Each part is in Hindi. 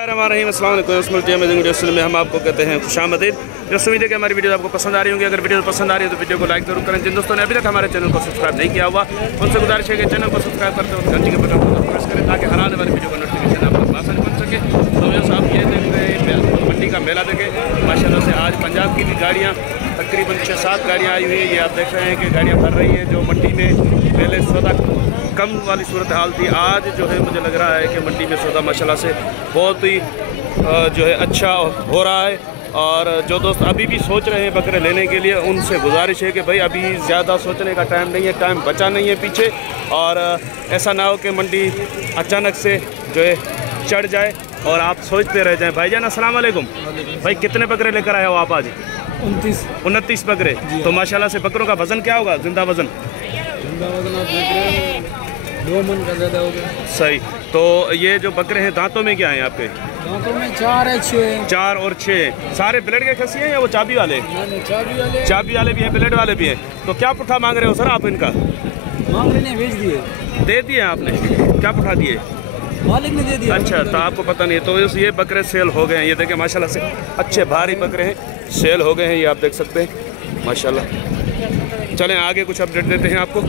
में हम आपको कहते हैं खुशामदीद। जो उम्मीद है कि हमारी वीडियो आपको पसंद आ रही होंगी। अगर वीडियो पसंद आ रही है तो वीडियो को लाइक जरूर करें। जिन दोस्तों ने अभी तक हमारे चैनल को सब्सक्राइब नहीं किया हुआ उनसे गुजारिश है कि चैनल को सब्सक्राइब करते वक्त घंटी के बटन को प्रेस करें ताकि हर आने वाली वीडियो का नोटिफिकेशन आप तक आसानी बन सके। तो जैसा आप ये देख रहे हैं मंडी का मेला देखें माशाल्लाह से आज पंजाब की भी गाड़ियाँ तकरीबन 6-7 गाड़ियाँ आई हुई हैं। ये आप देख रहे हैं कि गाड़ियाँ भर रही हैं। जो मंडी में पहले सौदा कम वाली सूरत हाल थी, आज जो है मुझे लग रहा है कि मंडी में सौदा माशाल्लाह से बहुत ही जो है अच्छा हो रहा है। और जो दोस्त अभी भी सोच रहे हैं बकरे लेने के लिए उनसे गुजारिश है कि भाई अभी ज़्यादा सोचने का टाइम नहीं है, टाइम बचा नहीं है पीछे। और ऐसा ना हो कि मंडी अचानक से जो है चढ़ जाए और आप सोचते रह जाएं। भाईजान अस्सलाम वालेकुम। भाई कितने बकरे लेकर आए हो आप आज? 29 बकरे। तो माशाल्लाह से बकरों का वज़न क्या होगा? जिंदा वज़न आप देख रहे हैं 2 मन का ज़्यादा हो गया। सही। तो ये जो बकरे हैं दांतों में क्या हैं आपके? दांतों में 4 है, 6। 4 और 6 सारे ब्लेड के खसी हैं या वो चाबी वाले? चाबी वाले भी हैं, ब्लेड वाले भी हैं। तो क्या पुट्ठा मांग रहे हो सर आप इनका? मांगने ने भेज दिए। दे दिए आपने? क्या पुट्ठा दिए? मालिक ने दे दिया। अच्छा, तो आपको पता नहीं है। तो ये बकरे सेल हो गए हैं। ये देखें माशाल्लाह से अच्छे भारी बकरे हैं, सेल हो गए हैं। ये आप देख सकते हैं माशाल्लाह। चलें आगे कुछ अपडेट देते हैं आपको।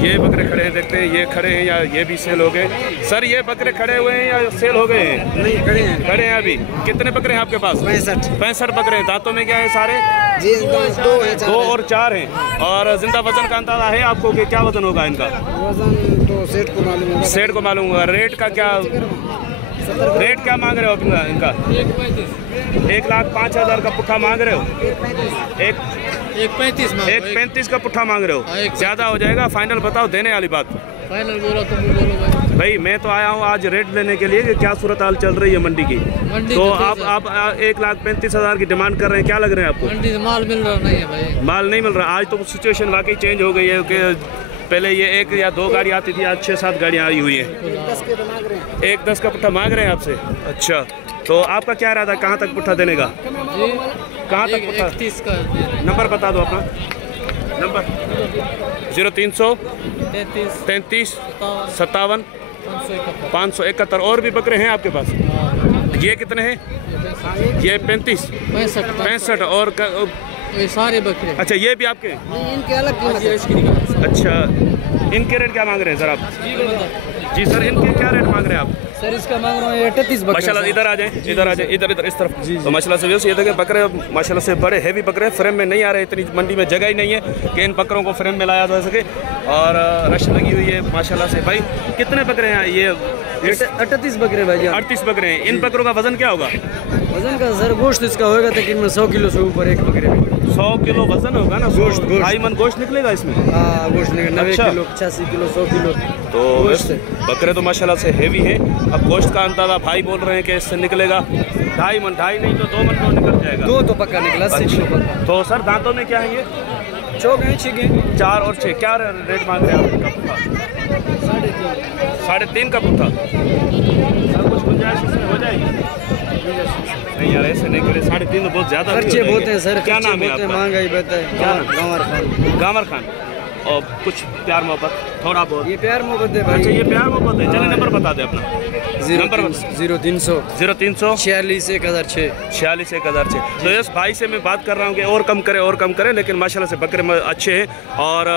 ये बकरे खड़े हैं, देखते हैं ये खड़े हैं या ये भी सेल हो गए। सर ये बकरे खड़े हुए हैं या सेल हो गए हैं? नहीं, खड़े हैं अभी। कितने बकरे हैं आपके पास? 65 बकरे हैं। दांतों में क्या है सारे? जी 2 और 4 हैं। और जिंदा वजन का अंदाजा है आपको कि क्या वजन होगा इनका? वजन तो सेठ को मालूम होगा। रेट का क्या रेट क्या मांग रहे हो इनका? 1,05,000 का पुट्ठा मांग रहे हो? 1,35 का पुट्ठा मांग रहे हो? ज्यादा हो जाएगा, फाइनल बताओ, देने वाली बात। फाइनल बोलो तो बोलो भाई मैं तो आया हूँ आज रेट लेने के लिए कि क्या सूरत हाल चल रही है मंडी की। तो आप 1,35,000 की डिमांड कर रहे हैं, क्या लग रहे हैं आपको? मंडी माल मिल रहा नहीं है भाई। माल नहीं मिल रहा। आज तो सिचुएशन वाकई चेंज हो गई है कि पहले ये 1 या 2 गाड़ी आती थी, आज 6-7 गाड़ियाँ आई हुई हैं। 1,10 का पुट्ठा मांग रहे हैं आपसे? अच्छा, तो आपका क्या इरादा, कहाँ तक पुट्ठा देने का? कहाँ तक पुट्ठा? 31 का। नंबर बता दो अपना। नंबर 0300 33 57 571। और भी बकरे हैं आपके पास? ये कितने हैं? ये 65 और ये सारे बकरे। अच्छा, ये भी आपके? इनके अलग कीमत। अच्छा, इनके रेट क्या मांग रहे हैं सर आप? जी सर, इनके क्या रेट मांग रहे हैं आप? सर इसका मांग रहा हूँ 38 बकरे। माशाल्लाह इधर आ जाए, इधर इस तरफ। तो माशाल्लाह से ये देखें बकरे माशाल्लाह से बड़े हैवी बकरे, फ्रेम में नहीं आ रहे। इतनी मंडी में जगह ही नहीं है कि इन बकरों को फ्रेम में लाया जा सके। और रश लगी हुई है माशाल्लाह से। भाई कितने बकरे हैं ये? 38 बकरे भाई। 38 बकरे हैं। इन बकरों का वजन क्या होगा? वजन का सर गोश्त इसका होगा तकरीबन 100 किलो से ऊपर एक बकरे में। 100 किलो वजन होगा ना? गोश्त 2.5 मन गोश्त निकलेगा इसमें? हाँ, गोश्त निकलेगा। 90 किलो 85 किलो 100 किलो। तो बकरे तो माशाल्लाह से हेवी है। अब गोश्त का अंदाजा भाई बोल रहे हैं कि इससे निकलेगा 2.5 मन, 2.5 नहीं तो 2 मन तो निकल जाएगा। 2 तो पक्का निकला। अच्छा, तो सर दांतों में क्या है ये? 4 और 6। क्या रेट मांग रहे हैं आप इनका? 3.5 का पुट्ठा। सर कुछ गुंजाइश इसमें हो जाएगी? नहीं यार, ऐसे नहीं करे। 3.5 तो बहुत ज़्यादा खर्चे बहुत हैं सर। क्या नाम है आपका? महंगाई बताए। गामर खान। और कुछ प्यार मोहब्बत थोड़ा बहुत? ये प्यार मोहब्बत है भाई। अच्छा, ये प्यार मोहब्बत है। चलिए नंबर बता दे अपना। 0300 46 1006 46 1006। तो यस भाई से मैं बात कर रहा हूँ कि और कम करे, लेकिन माशाल्लाह से बकरे अच्छे हैं। और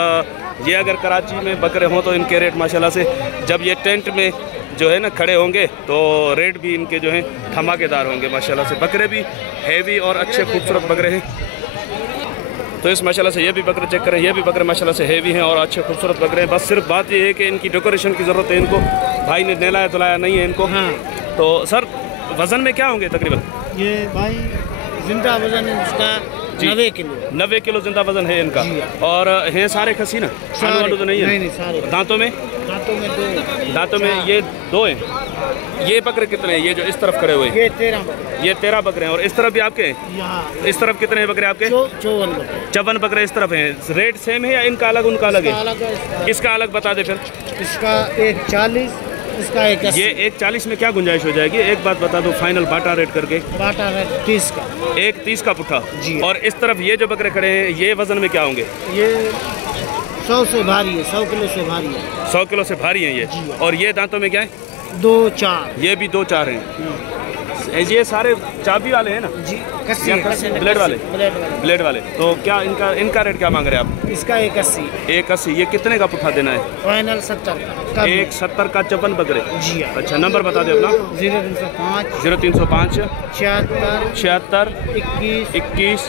ये अगर कराची में बकरे हों तो इनके रेट माशाल्लाह से जब ये टेंट में जो है ना खड़े होंगे तो रेट भी इनके जो हैं धमाकेदार होंगे माशाल्लाह से। बकरे भी हैवी और अच्छे खूबसूरत बकरे हैं। तो इस माशाल्लाह से ये भी बकरे चेक करें, ये भी बकरे माशाल्लाह से हैवी हैं और अच्छे खूबसूरत बकरे हैं। बस सिर्फ बात ये है कि इनकी डेकोरेशन की ज़रूरत है इनको। भाई ने नहलाया धुलाया नहीं है इनको। हाँ। तो सर वज़न में क्या होंगे तकरीबन? ये भाई जिंदा वज़न है इसका 90 किलो जिंदा वज़न है इनका। और हैं सारे खसी ना? आलू तो नहीं है? नहीं सारे। दांतों में 2। दांतों में ये 2 हैं। ये बकरे कितने हैं? ये जो इस तरफ खड़े हुए? ये 13 बकरे हैं। और इस तरफ भी आपके हैं? इस तरफ कितने हैं बकरे आपके? 54 बकरे इस तरफ हैं। रेट सेम है या इनका अलग उनका अलग है? इसका अलग बता दे फिर। इसका 1,40, इसका 1,80। ये 1,40 में क्या गुंजाइश हो जाएगी? एक बात बता दो फाइनल बाटा रेट करके। बाटा रेट 30 का। 1,30 का पुट्ठा जी। और इस तरफ ये जो बकरे खड़े हैं ये वजन में क्या होंगे? ये 100 से भारी है, 100 किलो से भारी है। 100 किलो से भारी हैं ये। और ये दांतों में क्या है? 2-4। ये भी 2-4 हैं। ये सारे चाबी वाले हैं ना जी, कस्सी या है, ब्लेड वाले? ब्लेड वाले। तो क्या इनका रेट क्या मांग रहे हैं आप? इसका 180। 180। ये कितने का पुट्ठा देना है? फाइनल 70। 170 का 54 बकरे। जी हाँ। अच्छा, नंबर बता दे अपना। 0305 0305 76 76 21 21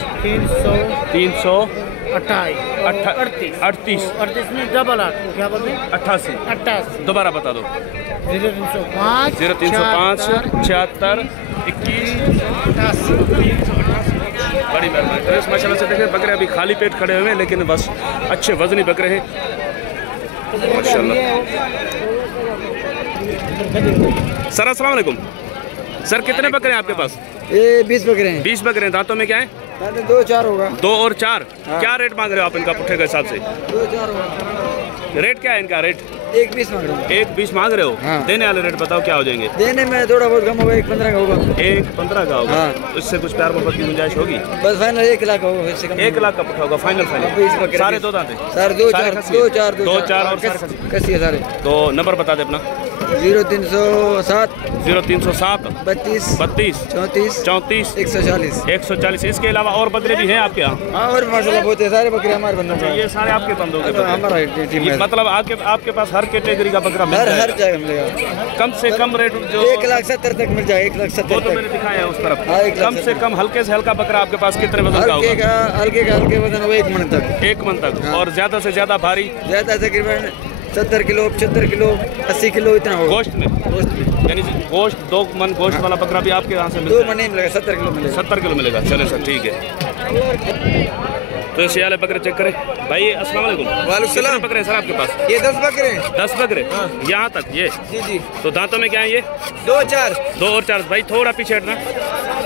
300 38 38 में डबल 8 क्या बोलते हैं? 88। 88। दोबारा बता दो। 0305 0305 76 21 बड़ी मेहरबानी। तो इस माशाल्लाह से देखें बकरे अभी खाली पेट खड़े हुए हैं, लेकिन बस अच्छे वजनी बकरे हैं माशाल्लाह। सर अस्सलाम वालेकुम। सर कितने बकरे हैं आपके पास? ये 20 बकरे हैं। 20 बकरे हैं। दांतों में क्या है? 2-4 होगा। 2 और 4। क्या रेट मांग रहे हो आप इनका पुट्ठे के हिसाब से? 2-4 होगा। रेट क्या है इनका? रेट 1-20 मांग रहा हूँ। 1-20 मांग रहे हो? हाँ। देने वाले रेट बताओ क्या हो जाएंगे? देने में थोड़ा बहुत कम होगा, 1-15 का होगा। 1-15 का होगा। हाँ। इससे कुछ प्यार मोहब्बत की गुंजाइश होगी? बस फाइनल 1 लाख होगा, इससे कम 1 लाख का पुट्ठा होगा फाइनल। सारे 2 दांत हैं? सारे 2-4 और कस्सी है सारे। तो नंबर बता दे अपना। 0307 0307 32 32 34 34 140। 140। इसके अलावा और बकरे भी हैं आपके यहाँ? हाँ, और माशाल्लाह बहुत है, सारे बकरे हमारे बंदों का। ये सारे आपके बंदों के बकरे? हमारा टीम ये है। मतलब आपके पास हर कैटेगरी का बकरा मिल हर जाएगा? जगह मिलेगा। कम से कम रेट जो 1,70,000 तक मिल जाए। 1,70,000 वो तो तक। मैंने दिखाया है उस तरफ। हाँ, 1,70,000 कम से कम हल्के से हल्का बकरा आपके पास कितने वजन का होगा? हल्के वजन होगा 1 मन तक। 1 मन तक। हाँ। और ज्यादा से ज्यादा भारी ज्यादा तकरीबन 70 किलो 75 किलो 80 किलो इतना होगा गोश्त में? गोश्त में यानी गोश्त 2 मन गोश्त वाला बकरा भी आपके यहाँ से 2 मिलता है? मन नहीं मिलेगा, 70 किलो मिलेगा। 70 किलो मिलेगा। चले सर, ठीक है। तो इसे वाले बकरे चेक करें भाई। अस्सलाम वालेकुम। वालेकुम सलाम। कितने बकरे हैं सर आपके पास? ये 10 बकरे हैं। 10 बकरे? यहाँ तक ये? जी जी। तो दांतों में क्या है ये? 2-4 2 और 4। भाई थोड़ा पीछे हटना।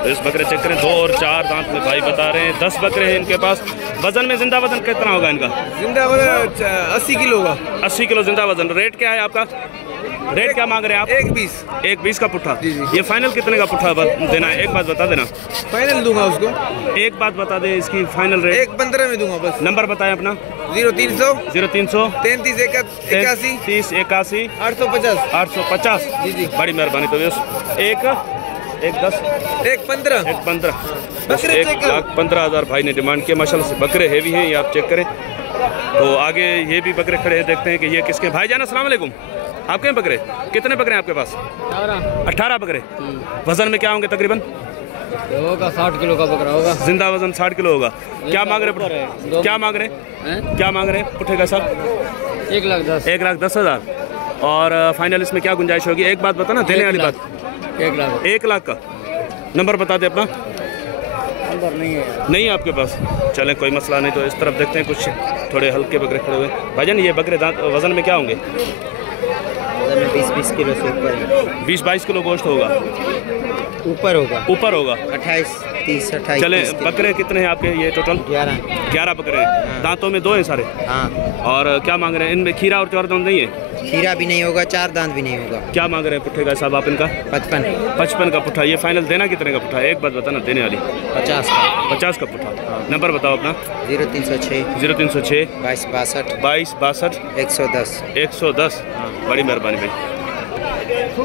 तो इस बकरे चेक करें 2 और 4 दांत में भाई बता रहे हैं। 10 बकरे हैं इनके पास। वजन में जिंदा वजन कितना होगा इनका? जिंदा वजन 80 किलो होगा। 80 किलो जिंदा वजन। रेट क्या है आपका? रेट क्या मांग रहे हैं आप? 1-20। 1-20 का पुट्ठा। जी, जी। ये फाइनल कितने का पुट्ठा देना है? एक बात बता देना। फाइनल दूंगा उसको। एक बात बता दे इसकी फाइनल रेट। 1-15 में दूंगा बस। नंबर बताएं अपना। 0300 0300 33 81 30 81 850। 850। जी जी। बड़ी मेहरबानी। तो बस 1-10 1-15 1-15 बकरे चेक करो। 1,15,000 भाई ने डिमांड किया। माशाल्लाह से बकरे हेवी हैं, ये आप चेक करें। तो आगे ये भी बकरे खड़े हैं, देखते हैं कि ये किसके। भाईजान अस्सलाम वालेकुम। आपके हैं बकरे? कितने बकरे हैं आपके पास? 18 बकरे। वजन में क्या होंगे तकरीबन? होगा 60 किलो का बकरा होगा। जिंदा वजन 60 किलो होगा। क्या मांग रहे? क्या मांग रहे? क्या मांग रहे हैं पुट्ठे का साथ? 1,10,000। 1,10,000। और फाइनल इसमें क्या गुंजाइश होगी? एक बात बता ना, देने वाली बात। 1 लाख। 1 लाख का। नंबर बता दे अपना। नंबर नहीं है। नहीं है आपके पास? चलें कोई मसला नहीं। तो इस तरफ देखते हैं, कुछ थोड़े हल्के बकरे खड़े हुए। भाईजान ये बकरे दांत वजन में क्या होंगे? 20-20 किलो से ऊपर 20-22 किलो गोश्त होगा। ऊपर होगा। ऊपर होगा। 28-30-28। चले बकरे कितने हैं आपके? ये टोटल 11 बकरे हैं। दांतों में 2 हैं सारे। हाँ। और क्या मांग रहे हैं इनमें? खीरा और 4 दांत नहीं है? खीरा भी नहीं होगा, 4 दांत भी नहीं होगा। क्या मांग रहे हैं पुट्ठे का साहब आप इनका? 55 का पुट्ठा। ये फाइनल देना कितने का पुट्ठा? एक बात बताना देने वाली। 50 का। 50 का पुट्ठा। नंबर बताओ अपना। 0306 0306 22 62 22 62 110। 110। बड़ी मेहरबानी भाई।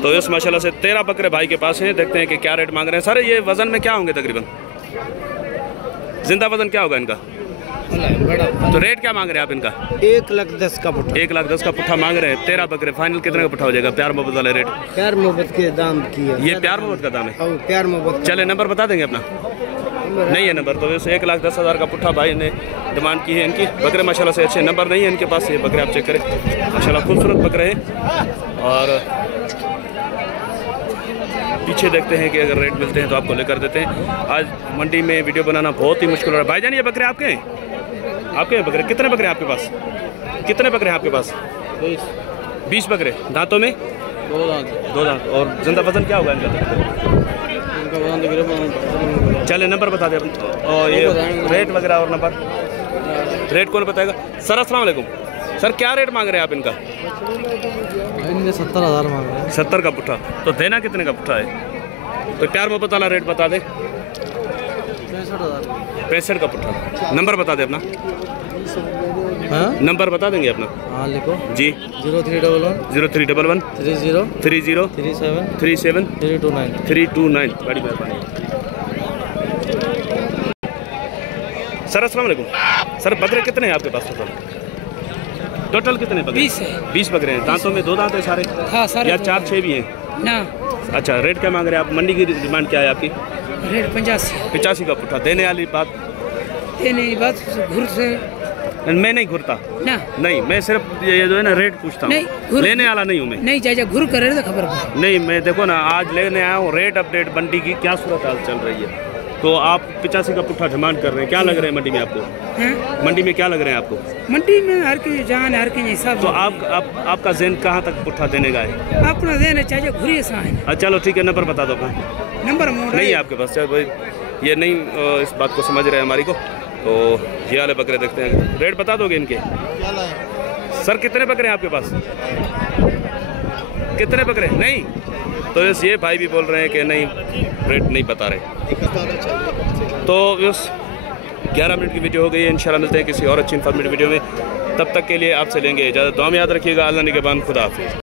तो इस माशाल्लाह से 13 बकरे भाई के पास हैं। देखते हैं कि क्या रेट मांग रहे हैं। सर ये वजन में क्या होंगे तकरीबन? जिंदा वजन क्या होगा इनका? तो रेट क्या मांग रहे हैं आप इनका? 1,10,000 का पुट्ठा। 1,10,000 का पुट्ठा मांग रहे हैं। 13 बकरे। फाइनल कितने का पुट्ठा हो जाएगा? प्यार मोहब्बत वाले रेट। प्यार मोहब्बत के दाम की है। ये प्यार मोहब्बत का दाम है। प्यार मोहब्बत। चले नंबर बता देंगे अपना? नहीं है नंबर। तो वैसे 1,10,000 का पुट्ठा भाई ने डिमांड की है इनकी। बकरे माशाल्लाह से अच्छे। नंबर नहीं है इनके पास। ये बकरे आप चेक करें, माशाल्लाह खूबसूरत बकरे हैं। और पीछे देखते हैं कि अगर रेट मिलते हैं तो आपको लेकर देते हैं। आज मंडी में वीडियो बनाना बहुत ही मुश्किल हो रहा है। भाईजान ये बकरे आपके हैं? आपके हैं बकरे? कितने बकरे हैं आपके पास? कितने बकरे हैं आपके पास? 20 बकरे। दांतों में 2 दांत। और जिंदा वजन क्या होगा इनका? चले नंबर बता दे। और ये रेट वगैरह और नंबर। रेट कौन बताएगा? सर अस्सलाम वालेकुम। सर क्या रेट मांग रहे हैं आप इनका? 70,000 मांग रहे हैं। 70 का पुट्ठा। तो देना कितने का पुट्ठा है? तो प्यार मोहब्बत वाला रेट बता दे। 65,000। 65 का पुट्ठा। नंबर बता दे अपना। हाँ नंबर बता देंगे अपना? हाँ लिखो जी। 0311 0311 30 30 37 37 329। 329। बड़ी मेहरबानी सर। अस्सलाम वालेकुम सर। बकरे कितने हैं आपके पास टोटल कितने बकरे? 20 है। 20 बकरे हैं। दांतों में 2 दांत है सारे? हाँ सारे। या 4-6 भी हैं ना? अच्छा, रेट क्या मांग रहे हैं आप? मंडी की डिमांड क्या है आपकी? रेट 85 का पुट्ठा। देने वाली बात? देने की बात घुर से मैं नहीं घुरता ना। नहीं, मैं सिर्फ ये जो है ना रेट पूछता हूँ, लेने वाला नहीं हूँ मैं। नहीं चाचा घुर करे तो खबर पड़े। नहीं, मैं देखो ना आज लेने आया हूँ। रेट अपडेट मंडी की क्या सूरत हाल चल रही है, तो आप 85 का पुट्ठा डिमांड कर रहे हैं। क्या लग रहे हैं मंडी में आपको? हैं? मंडी में क्या लग रहे हैं आपको? मंडी में हर की जान हर के हिसाब। तो आपका ज़हन कहाँ तक पुट्ठा देने का है? अपना देना चाचा घुरी सा है। चलो ठीक है, नंबर बता दो अपना। नंबर नहीं है आपके पास? चलो भाई, ये नहीं इस बात को समझ रहे हैं हमारी को। तो ये वाले बकरे देखते हैं, रेट बता दोगे इनके? सर कितने बकरे हैं आपके पास? कितने बकरे? नहीं, तो ये भाई भी बोल रहे हैं कि नहीं, रेट नहीं बता रहे। तो बस 11 मिनट की वीडियो हो गई है। इंशाल्लाह मिलते हैं किसी और अच्छी इन्फॉर्मेटिव वीडियो में। तब तक के लिए आपसे लेंगे इजाज़त। दुआ में याद रखिएगा। अल्लाह निगहबान। खुदा हाफिज़।